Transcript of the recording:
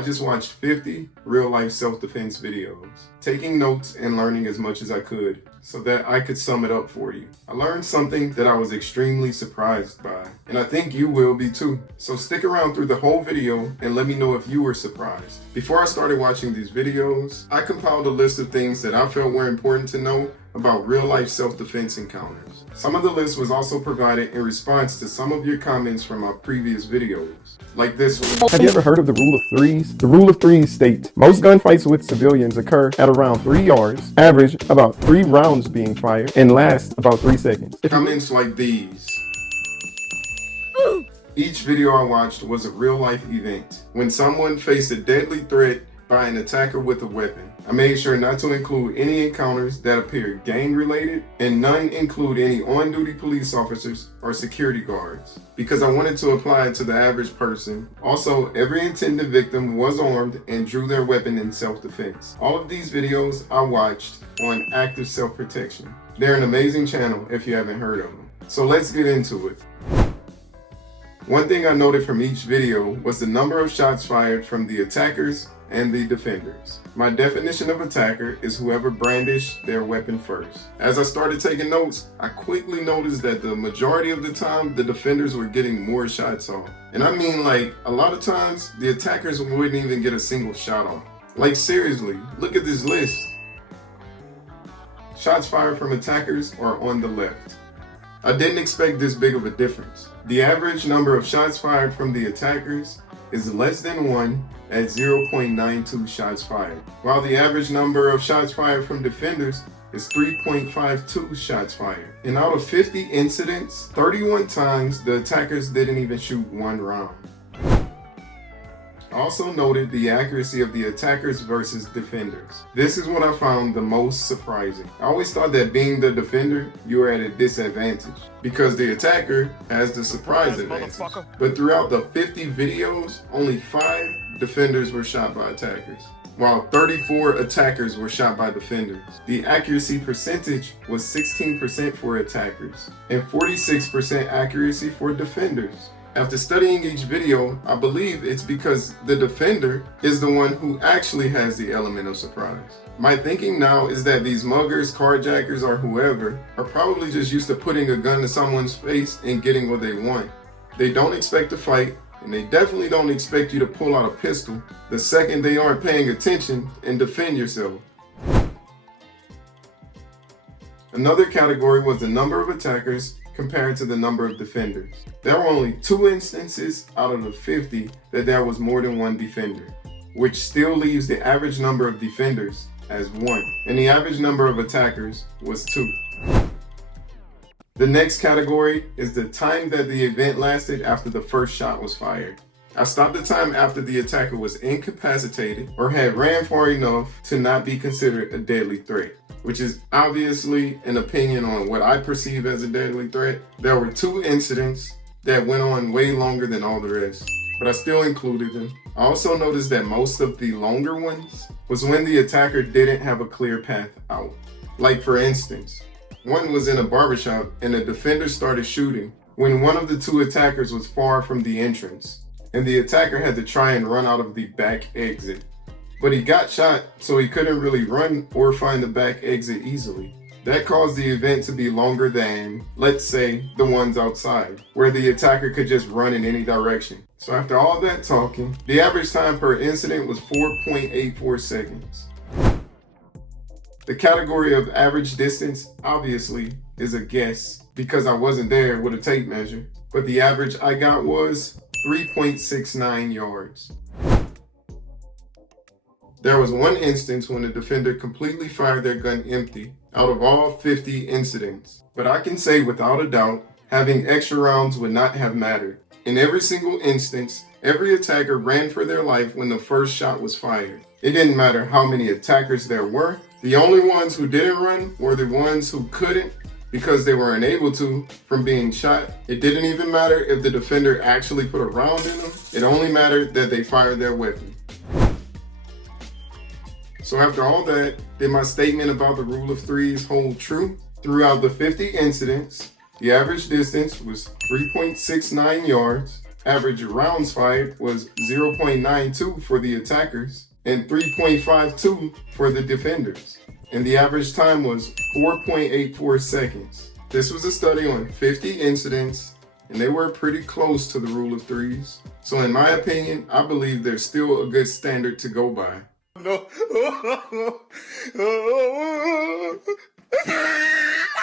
I just watched 50 real-life self-defense videos, taking notes and learning as much as I could so that I could sum it up for you. I learned something that I was extremely surprised by, and I think you will be too. So stick around through the whole video and let me know if you were surprised. Before I started watching these videos, I compiled a list of things that I felt were important to know about real-life self-defense encounters. Some of the list was also provided in response to some of your comments from my previous videos, like this one. Have you ever heard of the rule of threes? The rule of threes states most gunfights with civilians occur at around 3 yards, average about 3 rounds being fired, and last about 3 seconds. Comments like these. Each video I watched was a real-life event. When someone faced a deadly threat by an attacker with a weapon, I made sure not to include any encounters that appeared gang-related, and none include any on-duty police officers or security guards, because I wanted to apply it to the average person. Also, every intended victim was armed and drew their weapon in self-defense. All of these videos I watched on Active Self-Protection. They're an amazing channel if you haven't heard of them. So let's get into it. One thing I noted from each video was the number of shots fired from the attackers and the defenders. My definition of attacker is whoever brandished their weapon first. As I started taking notes, I quickly noticed that the majority of the time, the defenders were getting more shots off. And I mean, like, a lot of times, the attackers wouldn't even get a single shot off. Like, seriously, look at this list. Shots fired from attackers are on the left. I didn't expect this big of a difference. The average number of shots fired from the attackers is less than 1 at 0.92 shots fired, while the average number of shots fired from defenders is 3.52 shots fired. And out of 50 incidents, 31 times the attackers didn't even shoot 1 round. I also noted the accuracy of the attackers versus defenders. This is what I found the most surprising. I always thought that being the defender, you were at a disadvantage because the attacker has the surprise advantage. But throughout the 50 videos, only 5 defenders were shot by attackers, while 34 attackers were shot by defenders. The accuracy percentage was 16% for attackers and 46% accuracy for defenders. After studying each video, I believe it's because the defender is the one who actually has the element of surprise. My thinking now is that these muggers, carjackers, or whoever are probably just used to putting a gun to someone's face and getting what they want. They don't expect to fight, and they definitely don't expect you to pull out a pistol the second they aren't paying attention and defend yourself. Another category was the number of attackers compared to the number of defenders. There were only 2 instances out of the 50 that there was more than 1 defender, which still leaves the average number of defenders as 1, and the average number of attackers was 2. The next category is the time that the event lasted after the first shot was fired. I stopped the time after the attacker was incapacitated or had ran far enough to not be considered a deadly threat, which is obviously an opinion on what I perceive as a deadly threat. There were 2 incidents that went on way longer than all the rest, but I still included them. I also noticed that most of the longer ones was when the attacker didn't have a clear path out. Like, for instance, one was in a barbershop and the defender started shooting when one of the 2 attackers was far from the entrance, and the attacker had to try and run out of the back exit. But he got shot, so he couldn't really run or find the back exit easily. That caused the event to be longer than, let's say, the ones outside, where the attacker could just run in any direction. So after all that talking, the average time per incident was 4.84 seconds. The category of average distance, obviously, is a guess because I wasn't there with a tape measure, but the average I got was 3.69 yards. There was 1 instance when the defender completely fired their gun empty out of all 50 incidents. But I can say without a doubt, having extra rounds would not have mattered. In every single instance, every attacker ran for their life when the first shot was fired. It didn't matter how many attackers there were. The only ones who didn't run were the ones who couldn't because they were unable to from being shot. It didn't even matter if the defender actually put a round in them. It only mattered that they fired their weapon. So after all that, did my statement about the rule of threes hold true? Throughout the 50 incidents, the average distance was 3.69 yards. Average rounds fired was 0.92 for the attackers and 3.52 for the defenders. And the average time was 4.84 seconds. This was a study on 50 incidents, and they were pretty close to the rule of threes. So in my opinion, I believe there's still a good standard to go by. No.